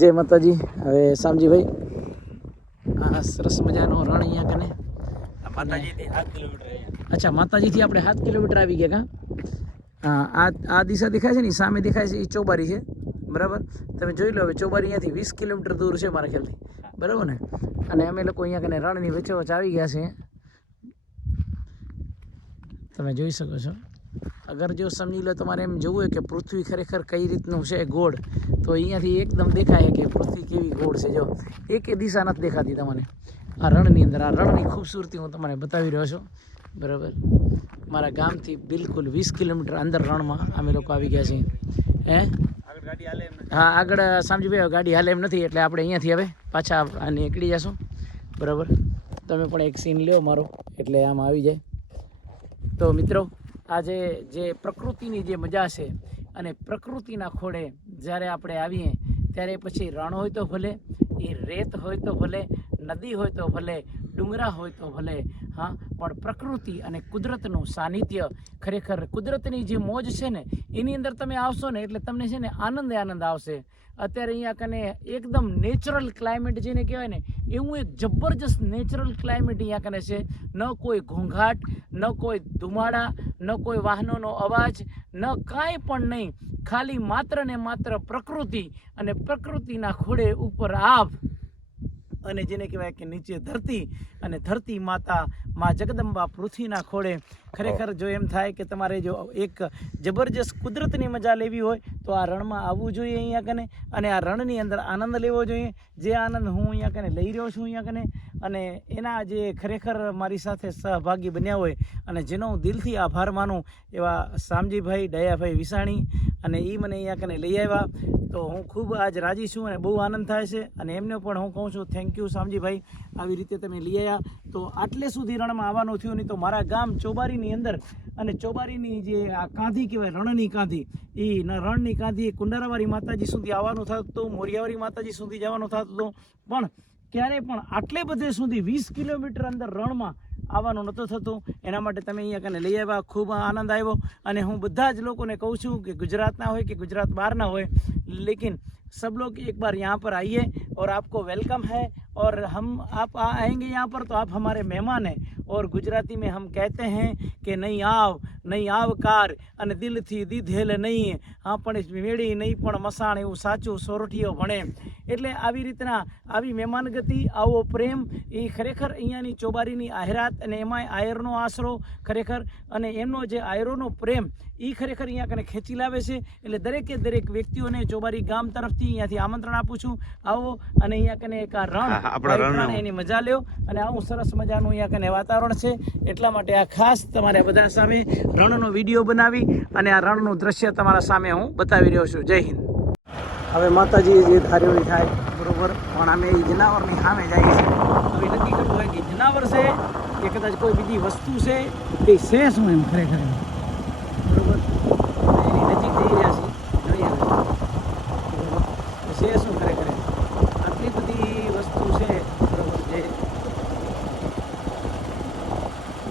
જય માતાજી. હવે શામજીભાઈ આ સરસ મજાનો રણ અહીંયા કને? માતાજીથી સાત કિલોમીટર અચ્છા માતાજીથી આપણે સાત કિલોમીટર આવી ગયા કાં? હા આ આ દિશા દેખાય છે ને? સામે દેખાય છે એ ચોબારી છે. બરાબર? તમે જોઈ લો હવે ચોબારી અહીંયાથી વીસ કિલોમીટર દૂર છે મારા ખ્યાલથી. બરાબર ને? અને અમે લોકો અહીંયા કને રણની વચ્ચે વચ્ચે આવી ગયા છે તમે જોઈ શકો છો. અગર જો સમજી લો તમારે એમ જોવું હોય કે પૃથ્વી ખરેખર કઈ રીતનું છે ગોળ તો અહીંયાથી એકદમ દેખાય કે પૃથ્વી કેવી ગોળ છે. જો એક દિશા નથી દેખાતી તમને. આ રણની અંદર આ રણની ખૂબસૂરતી હું તમને બતાવી રહ્યો છું. બરાબર? મારા ગામથી બિલકુલ વીસ કિલોમીટર અંદર રણમાં અમે લોકો આવી ગયા છીએ. હે? આગળ ગાડી હાલે હા આગળ સમજી ભાઈ ગાડી હાલે એમ નથી એટલે આપણે અહીંયાથી હવે પાછા નીકળી જશું. બરાબર? તમે પણ એક સીન લ્યો મારો એટલે આમ આવી જાય. તો મિત્રો આજે જે પ્રકૃતિની જે મજા છે અને પ્રકૃતિના ખોળે જ્યારે આપણે આવીએ, ત્યારે પછી રણ હોય તો ભલે, એ રેત હોય તો ભલે નદી હોય તો ભલે, ડુંગરા હોય તો ભલે, હા, પણ પ્રકૃતિ અને કુદરતનું સાનિધ્ય ખરેખર કુદરતની જે મોજ છે ને, એની અંદર તમે આવશો ને એટલે તમને છે ને આનંદ આનંદ આવશે. અત્યારે અહીંયા કને એકદમ નેચરલ ક્લાઇમેટ જેને કહેવાય ને, એવું એક જબરજસ્ત નેચરલ ક્લાઇમેટ અહીંયા કને છે. ન કોઈ ઘોંઘાટ, ન કોઈ ધુમાડા, ન કોઈ વાહનોનો અવાજ, ન કાંઈ પણ નહીં. ખાલી માત્ર ને માત્ર પ્રકૃતિ અને પ્રકૃતિના ખોળે ઉપર આભ અને જેને કહેવાય કે નીચે ધરતી અને ધરતી માતા માં જગદંબા પૃથ્વીના ખોળે. ખરેખર જો એમ થાય કે તમારે જો એક જબરજસ્ત કુદરતની મજા લેવી હોય તો આ રણમાં આવવું જોઈએ અહીંયા કને? અને આ રણની અંદર આનંદ લેવો જોઈએ. જે આનંદ હું અહીંયા કને લઈ રહ્યો છું અહીંયા કને? અને એના જે ખરેખર મારી સાથે સહભાગી બન્યા હોય અને જેનો હું દિલથી આભાર માનું એવા શામજીભાઈ, દયાભાઈ વિસાણી અને એ મને અહીંયા કને લઈ આવ્યા. તો હું ખૂબ આજ રાજી છું અને બહુ આનંદ થાય છે. અને એમને પણ હું કહું છું થેન્ક યુ શામજીભાઈ. આવી રીતે તમે લઈ આવ્યા. તો આટલે સુધી રણમાં આવવાનું થયું નહીં તો મારા ગામ ચોબારીની અંદર અને ચોબારીની જે આ કાંધી કહેવાય, રણની કાંધી એ રણની કાંધી કુંડારાવાળી માતાજી સુધી આવવાનું થતું હતું મોરિયાવાળી માતાજી સુધી જવાનું થતું. હતું પણ ક્યારે પણ આટલે બધે સુધી વીસ કિલોમીટર અંદર રણમાં આવવાનું નહોતું થતું એના માટે તમે અહીંયા કને લઈ આવ્યા ખૂબ આનંદ આવ્યો અને હું બધા જ લોકોને કહું છું કે ગુજરાતના હોય કે ગુજરાત બહારના હોય लेकिन सब लोग एक बार यहाँ पर आइए और आपको वेलकम है और हम आप आ- आएंगे यहाँ पर तो आप हमारे मेहमान हैं और गुजराती में हम कहते हैं कि નહીં આવ નહીં આવકાર અને દિલથી દીધેલ નહીં હા પણ મેળી નહીં પણ મસાણ એવું સાચું સોરઠીઓ ભણે એટલે આવી રીતના આવી મહેમાનગતિ આવો પ્રેમ એ ખરેખર અહીંયાની ચોબારીની આહેરાત અને એમાં આયરનો આશરો ખરેખર અને એમનો જે આયરોનો પ્રેમ એ ખરેખર અહીંયા કને ખેંચી લાવે છે. એટલે દરેકે દરેક વ્યક્તિઓને ચોબારી ગામ તરફથી અહીંયાથી આમંત્રણ આપું છું. આવો અને અહીંયા કને એક આ. રણ એની મજા લ્યો. અને આવું સરસ મજાનું અહીંયા કને વાતાવરણ છે. એટલા માટે આ ખાસ તમારે બધા સામે રણનો વીડિયો બનાવી અને આ રણનું દ્રશ્ય તમારા સામે હું બતાવી રહ્યો છું. જય હિન્દ. હવે માતાજી જે ધાર્યું થાય બરોબર? પણ અમે એ જનાવરની સામે જઈએ છીએ હવે નક્કી કરવું હોય કે જનાવર છે કે કદાચ કોઈ બીજી વસ્તુ છે, તે છે શું એમ ખરેખર. બરોબર એની નજીક જઈ રહ્યા છીએ, જોઈએ. છે શું ખરેખર. આટલી બધી વસ્તુ છે, બરોબર, જે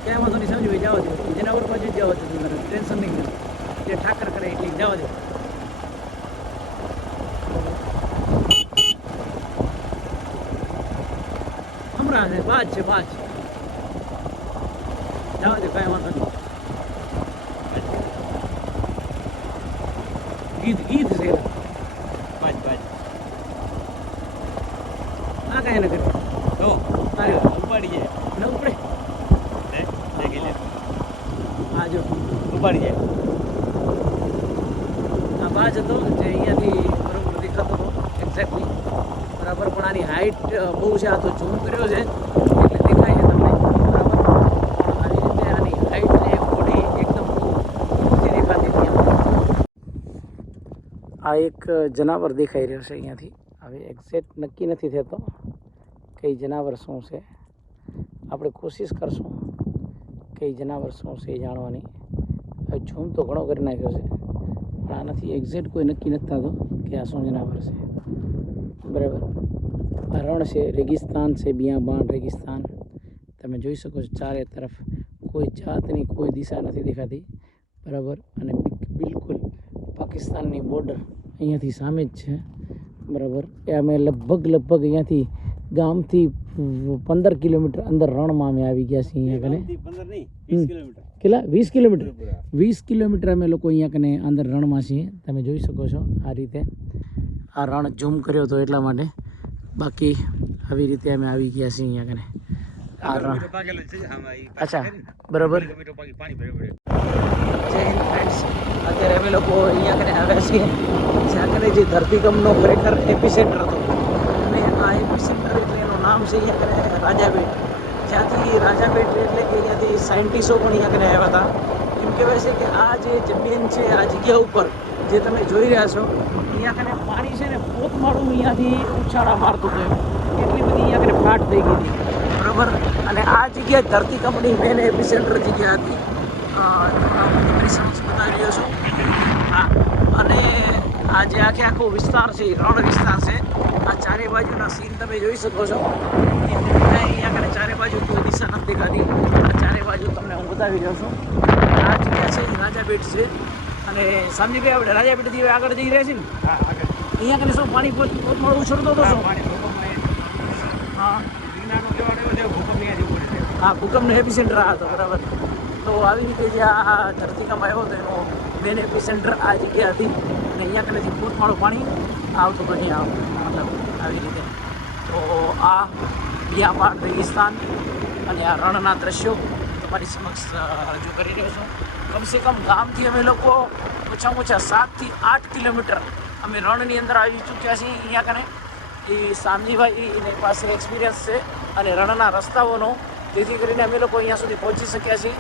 ક્યાં વાંધો નહીં જવા દો જનાવર બાજુ જ જવા દે ટેન્શન નહીં. જે ઠાકર કરે એટલી જવા દે હમણાં છે બાજ છે બાજ જવા દો કાંઈ વાંધો નહીં. ગીધ ગીધ છે. પાંચ પાંચ. આ કાંઈ ન કરે. તો અરે ઉપાડી જાય. ન ઉપડે. હા? જો. ઉપાડી જાય. આ બાજ હતો જે અહીંયાથી બરોબર દેખાતો હતો એક્ઝેક્ટલી બરાબર પણ આની હાઈટ બહુ છે આ તો ઝૂમ કર્યો છે. એટલે દેખાય છે તમને બરાબર પણ આવી રીતે આની હાઈટ ને બોડી એકદમ ઊંચી દેખાતી હતી આમ. આ એક જનાવર દેખાઈ રહ્યો છે અહીંયાથી. હવે એક્ઝેક્ટ નક્કી નથી થતો કઈ જનાવર શું છે. આપણે કોશિશ કરશું કઈ જનાવર શું છે એ જાણવાની. હવે ઝૂમ તો ઘણો કરી નાખ્યો છે, પણ આનાથી એક્ઝેક્ટ કોઈ નક્કી નથી થતું કે આ શું જનાવર છે. બરાબર. આ રણ છે, રેગિસ્તાન છે બિયાબાણ રેગિસ્તાન. તમે જોઈ શકો છો ચારે તરફ કોઈ જાતની કોઈ દિશા નથી દેખાતી. બરાબર. અને બિલકુલ પાકિસ્તાનની બોર્ડર અહીંયાથી સામે જ છે. બરાબર. એ અમે લગભગ લગભગ અહીંયાથી ગામથી પંદર કિલોમીટર અંદર રણમાં અમે આવી ગયા છીએ અહીંયા કને. કેટલા? વીસ કિલોમીટર? વીસ કિલોમીટર અમે લોકો અહીંયા કને અંદર રણમાં છીએ. તમે જોઈ શકો છો આ રીતે. આ રણ ઝૂમ કર્યો હતો એટલા માટે. બાકી આવી રીતે અમે આવી ગયા છીએ અહીંયા કને. આ રણ. અચ્છા. બરાબર. જય હિન્દ ફ્રેન્ડ્સ અત્યારે અમે લોકો અહીંયા કને આવ્યા છીએ. જ્યાં કને જે ધરતીકંપનો ખરેખર એપિસેન્ટર હતો. અને આ એપિસેન્ટર એટલે એનું નામ છે અહીંયા કને રાજાબેટ. જ્યાંથી રાજાબેટ એટલે કે અહીંયાથી સાયન્ટિસ્ટો પણ અહીંયા કને આવ્યા હતા. એમ કહેવાય છે કે આ જે જમીન છે, આ જગ્યા ઉપર જે તમે જોઈ રહ્યા છો, અહીંયા કને પાણી છે ને પોતમાળું અહીંયાથી ઉછાળા મારતું હતું એટલી બધી અહીંયા કને ફાટ થઈ ગઈ હતી. બરાબર? અને આ જગ્યા ધરતીકંપની મેન એપિસેન્ટર જગ્યા હતી. સમક્ષ બતાવી રહ્યો છું. હા અને આ જે આખે આખો વિસ્તાર છે રણ વિસ્તાર છે. આ ચારે બાજુના સીન તમે જોઈ શકો છો. અહીંયા આગળ ચારે બાજુ કોઈ દિશા નથી દેખાતી. આ ચારે બાજુ તમને હું બતાવી રહ્યો છું. આ જગ્યા છે રાજાપીઠ છે. અને સમજી ગયા આપણે હવે આગળ જઈ રહ્યા છે ને? હા, આગળ. અહીંયા કને શું પાણી પોત પોતમાળું ઉછળતો હતો શું? હા ભૂકંપની. હા ભૂકંપનો એપિસેન્ટર આ હતો બરાબર. તો આવી રીતે જે આ ધરતીકંપ આવ્યો હતો, એનો મેન એપિસેન્ટર આ જગ્યા હતી. અને અહીંયા કનેથી ફૂટમાળું પાણી આવતું નથી આવ મતલબ આવી રીતે. તો આ બિહાર રેગિસ્તાન અને આ રણના દ્રશ્યો તમારી સમક્ષ રજૂ કરી રહ્યો છું. કમસે કમ ગામથી અમે લોકો ઓછામાં ઓછા સાતથી આઠ કિલોમીટર અમે રણની અંદર આવી ચૂક્યા છીએ અહીંયા કને. એ સામજીભાઈ એની પાસે એક્સપિરિયન્સ છે અને રણના રસ્તાઓનો, જેથી કરીને અમે લોકો અહીંયા સુધી પહોંચી શક્યા છીએ.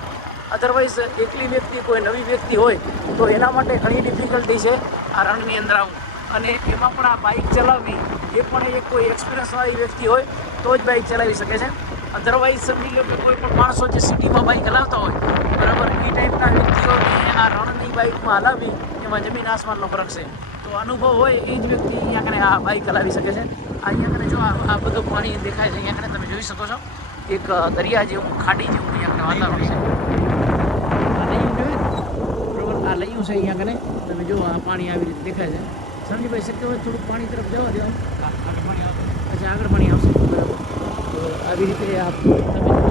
અધરવાઇઝ એકલી વ્યક્તિ કોઈ નવી વ્યક્તિ હોય, તો એના માટે ઘણી ડિફિકલ્ટી છે આ રણની અંદર આવું. અને એમાં પણ આ બાઇક ચલાવવી, એ પણ એક કોઈ એક્સપિરિયન્સવાળી વ્યક્તિ હોય, તો જ બાઇક ચલાવી શકે છે. અધરવાઇઝ સમજી લો કે કોઈ પણ માણસો જે સિટીમાં બાઇક હલાવતા હોય, બરાબર, એ ટાઈપના વ્યક્તિઓને આ રણની બાઇકમાં હલાવી, એમાં જમીન આસમાનનો ફરક છે. તો અનુભવ હોય એ જ વ્યક્તિ અહીંયા કને આ બાઇક હલાવી શકે છે. અહીંયા કને જો આ બધું પાણી દેખાય છે, અહીંયા કને તમે જોઈ શકો છો. એક દરિયા જેવું ખાડી જેવું અહીંયા કને વાતાવરણ છે. આ લયું કહેવાય ને? આ લયું છે અહીંયા કને તમે જો આ પાણી આવી રીતે દેખાય છે. સમજી ભાઈ શક્ય હોય થોડુંક પાણી તરફ જવા દો આગળ પાણી આવતું. પછી આગળ પાણી આવશે. બરાબર. તો આવી રીતે આ તમે